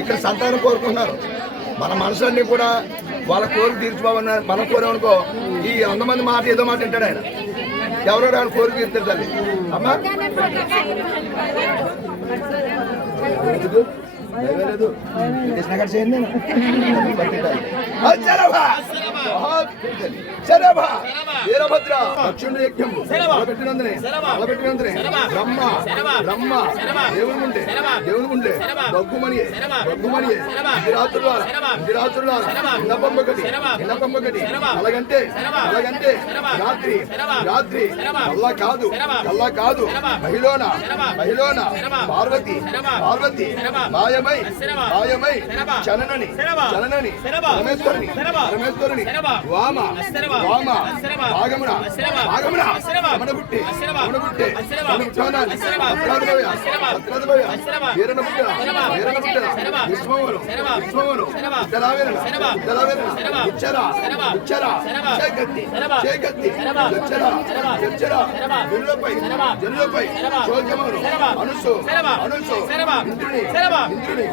ఇక్కడ సంతానం కోరుకుంటున్నారు. మన మనసులన్నీ కూడా వాళ్ళ కోరిక తీర్చుకోవాలని మనం కోరామనుకో, ఈ 100 మంది మాట ఏదో మాట వింటాడు ఆయన. ఎవరో ఆయన కోరిక తీర్తాడు తల్లి. అమ్మా చేయండి వీరభద్ర దక్షిణ యజ్ఞం పెట్టినందునే బ్రహ్మ బ్రహ్మ దేవునుండే బొగ్గుమణి గిరాతుడు ఇన్నపమ్మకటి అలాగంటే రాత్రి కల్లా కాదు మహిళోన పార్వతి మాయమై చననని పరమేశ్వరుని వామ భాగమున రమణబుట్టే వీరనబుట్ట విశ్వమును ఉచ్చరా చేకత్తి జనులపై చోద్యమును అనుసు ఇంద్రుని